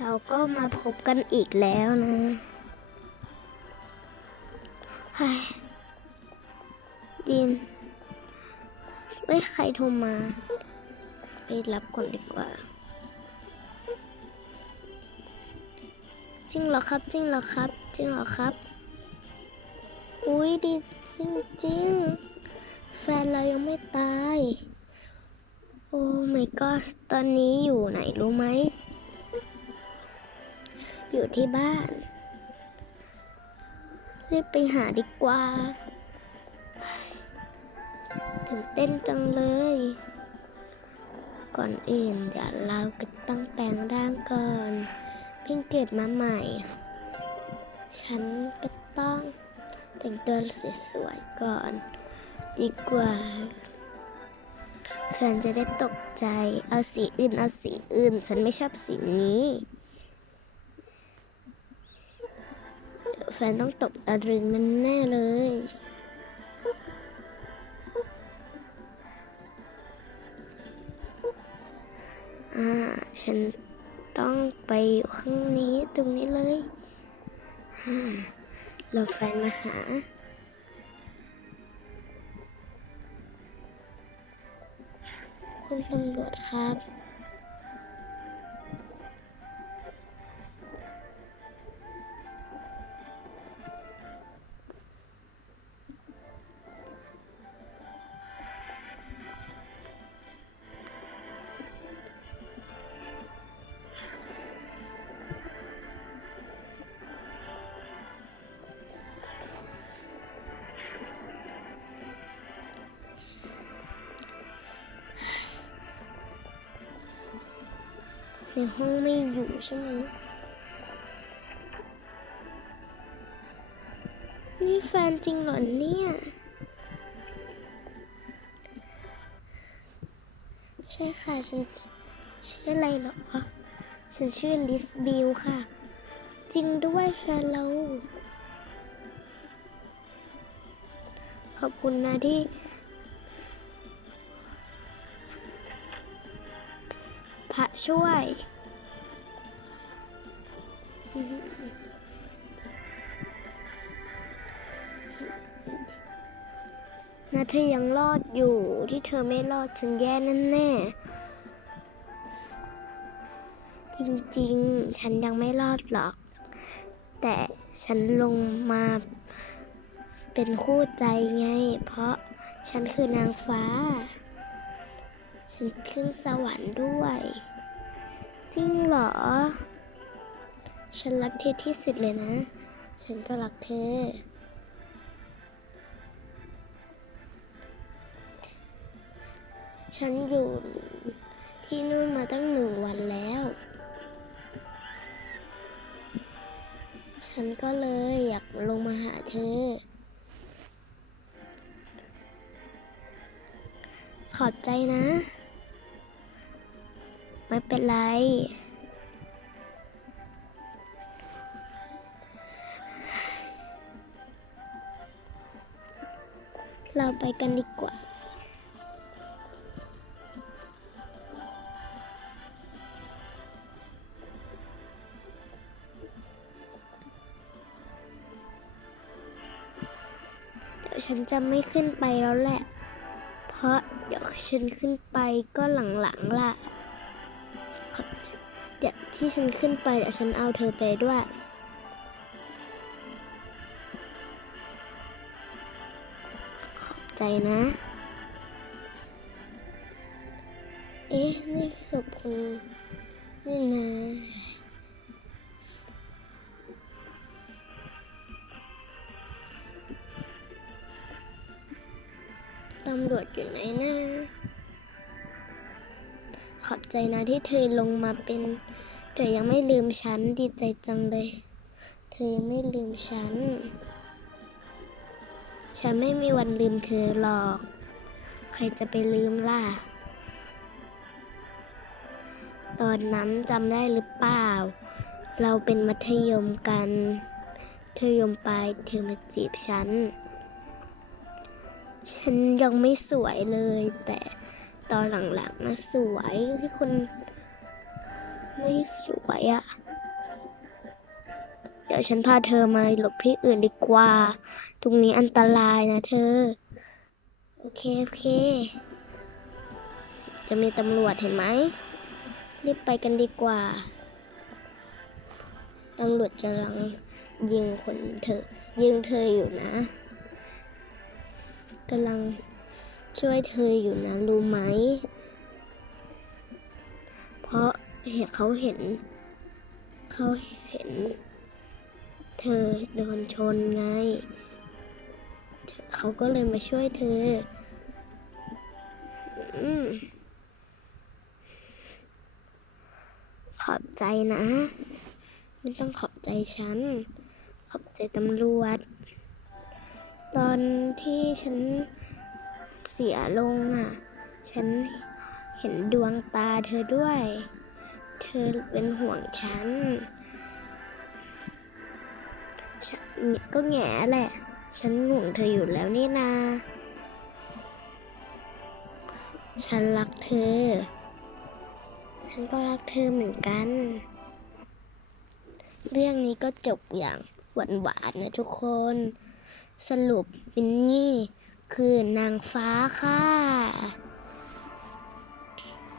เราก็มาพบกันอีกแล้วนะเฮ้ยดินเอ้ย ใครโทรมา ไปรับก่อนดีกว่า จริงเหรอครับ จริงเหรอครับ จริงเหรอครับ อุ้ยดีจริงจริงแฟนเรายังไม่ตาย โอ้ my god ตอนนี้อยู่ไหนรู้ไหม อยู่ที่บ้านรีบไปหาดีกว่าตื่นเต้นจังเลย ก่อนอื่นเดี๋ยวเราก็ต้องแปลงร่างก่อนเพิ่งเกิดมาใหม่ ฉันก็ต้องแต่งตัวสวยๆก่อน ดีกว่า แฟนจะได้ตกใจ เอาสีอื่น เอาสีอื่น ฉันไม่ชอบสีนี้ แฟนต้องตกตะลึงมันแน่เลย อ่า ฉันต้องไปอยู่ข้างนี้ตรงนี้เลยอ่ารอแฟนมาหาคุณตำรวจครับ ในห้องไม่อยู่ใช่ไหมนี่แฟนจริงเหรอเนี่ย ใช่ค่ะ ฉันชื่ออะไรเหรอ ฉันชื่อลิสบิลค่ะ จริงด้วยแฟนเรา ขอบคุณนะที่ ระช่วยนะเธอยังรอดอยู่ที่เธอไม่รอดฉันแย่นั่นแน่ จริงๆ ฉันยังไม่รอดหรอก แต่ฉันลงมาเป็นคู่ใจไง เพราะฉันคือนางฟ้า ฉันขึ้นสวรรค์ด้วย จริงเหรอ ฉันรักเธอที่สุดเลยนะ ฉันก็รักเธอ ฉันอยู่ที่นู่นมาตั้งหนึ่งวันแล้ว ฉันก็เลยอยากลงมาหาเธอ ขอบใจนะ ไม่เป็นไร เราไปกันดีกว่าเดี๋ยวฉันจะไม่ขึ้นไปแล้วแหละ เพราะเดี๋ยวฉันขึ้นไปก็หลังๆล่ะ ที่ฉันขึ้นไปเดี๋ยวฉันเอาเธอไปด้วย ขอบใจนะ เอ๊ะ นี่ศพคนนี่นะตำรวจอยู่ไหนนะขอบใจนะที่เธอลงมาเป็น ธอยังไม่ลืมฉันดีใจจังเลย เธอยังไม่ลืมฉัน ฉันไม่มีวันลืมเธอหรอก ใครจะไปลืมล่ะ ตอนนั้นจำได้หรือเปล่า เราเป็นมัธยมกัน เธอยมปลายเธอมาจีบฉัน ฉันยังไม่สวยเลย แต่ตอนหลังๆนะสวยที่คน ไม่สวยอะ่ะ เดี๋ยวฉันพาเธอมาหลบที่อื่นดีกว่า ตรงนี้อันตรายนะเธอ โอเค โอเค จะมีตำรวจเห็นไหม รีบไปกันดีกว่า ตำรวจกำลังยิงคนเธอ ยิงเธออยู่นะกำลังช่วยเธออยู่นะรู้ไหม เพราะ เห็นเขาเห็น เขาเห็น เธอโดนชนไง เขาก็เลยมาช่วยเธออืมขอบใจนะ ไม่ต้องขอบใจฉัน ขอบใจตำรวจ ตอนที่ฉันเสียลงอะ ฉันเห็นดวงตาเธอด้วย เธอเป็นห่วงฉัน ฉันก็แง่แหละ ฉันห่วงเธออยู่แล้วนี่นา ฉันรักเธอ ฉันก็รักเธอเหมือนกัน เรื่องนี้ก็จบอย่างหวานหวานนะทุกคน สรุปวินนี่คือนางฟ้าค่ะ